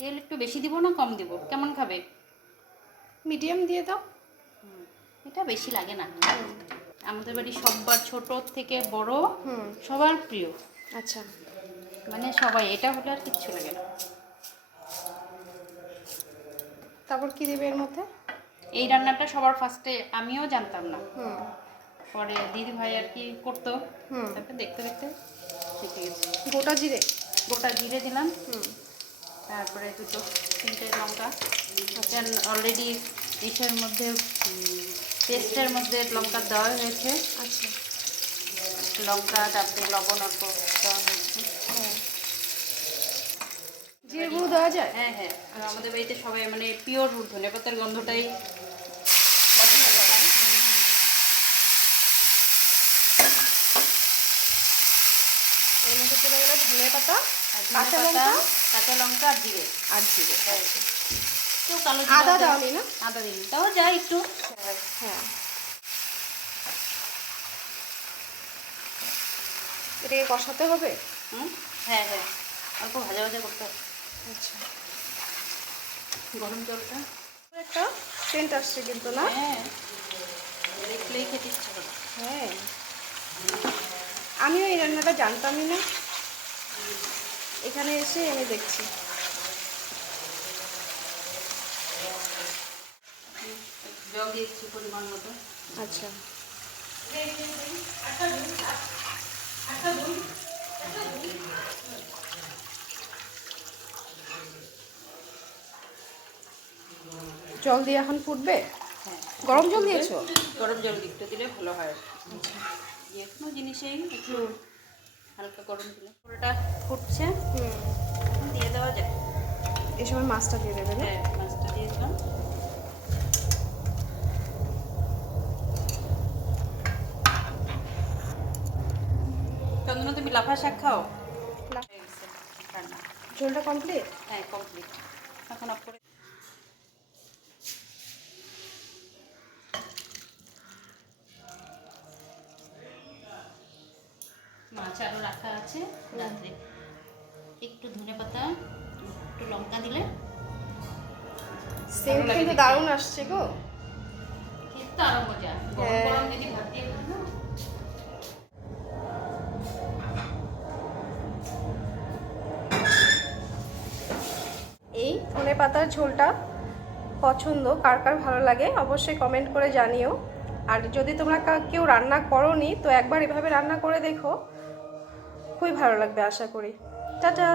তেল একটু বেশি দিব না কম দিব, কেমন খাবে? মিডিয়াম দিয়ে দাও। এটা বেশি লাগে না। আমাদের বাড়ি সবার ছোট থেকে বড় সবার প্রিয়। আচ্ছা, মানে সবাই এটা হলে আর কিচ্ছু লাগে না। তারপর কি দেবে এর মধ্যে? এই রান্নাটা সবার ফার্স্টে আমিও জানতাম না, পরে দিদি ভাই আর কি করতো, তারপরে দেখতে দেখতে শিখে গেছি। গোটা জিরে? গোটা জিরে দিলাম, তারপরে দুটো তিনটে লঙ্কা। অলরেডি ডিশের মধ্যে পেস্টের মধ্যে লঙ্কা দেওয়া হয়েছে। আচ্ছা, লঙ্কা তারপরে লবণ অল্প দেওয়া হয়েছে। জিরে গুঁড়ো দেওয়া যায়? হ্যাঁ হ্যাঁ, আর আমাদের বাড়িতে সবাই মানে পিওর ধনেপাতার গন্ধটাই এর মধ্যে চলে গেলে ধনে পাতা, কাঁচা লঙ্কা আর জিরে। কেউ কালো আদা দাওনি না? আদা দিন, তাও যায় একটু। হ্যাঁ, এটাকে কষাতে হবে? হ্যাঁ হ্যাঁ, অল্প ভাজা ভাজা করতে হবে। আচ্ছা, গরম জলটা একটা সেন্ট আসছে কিন্তু না? হ্যাঁ, দেখলেই খেতে ইচ্ছা করে। হ্যাঁ, আমিও এই রান্নাটা জানতামই না, এখানে এসে আমি দেখছি। জল দিয়েছি পরিমাণ মতো। আচ্ছা, জল দিয়ে এখন ফুটবে? হ্যাঁ, গরম জল দিয়েছো? গরম জল একটু দিলে ভালো হয়। যে কোনো জিনিসেই একটু হালকা গরম দিলে। পুরোটা ফুটছে, দিয়ে দেওয়া যায়। এই সময় মাছটা দিয়ে দেবে না? হ্যাঁ, মাছটা দিয়ে দিলাম। চন্দনা, তুমি লাফা শাক খাও? রান্না ঝোলটা কমপ্লিট? হ্যাঁ কমপ্লিট। এখন অফ করে মাছ আরও রাখা আছে রাত্রে। একটু ধনেপাতা একটু লঙ্কা দিলে সেন্ট কিন্তু দারুণ আসছে গো। খেতে আরো মজা। গরম গরম যদি ভাত দিয়ে খাও না। এই ধনেপাতার ঝোলটা পছন্দ, কার কার ভালো লাগে অবশ্যই কমেন্ট করে জানিও। আর যদি তোমরা কেউ রান্না করোনি তো একবার এভাবে রান্না করে দেখো, খুবই ভালো লাগবে আশা করি। টাটা।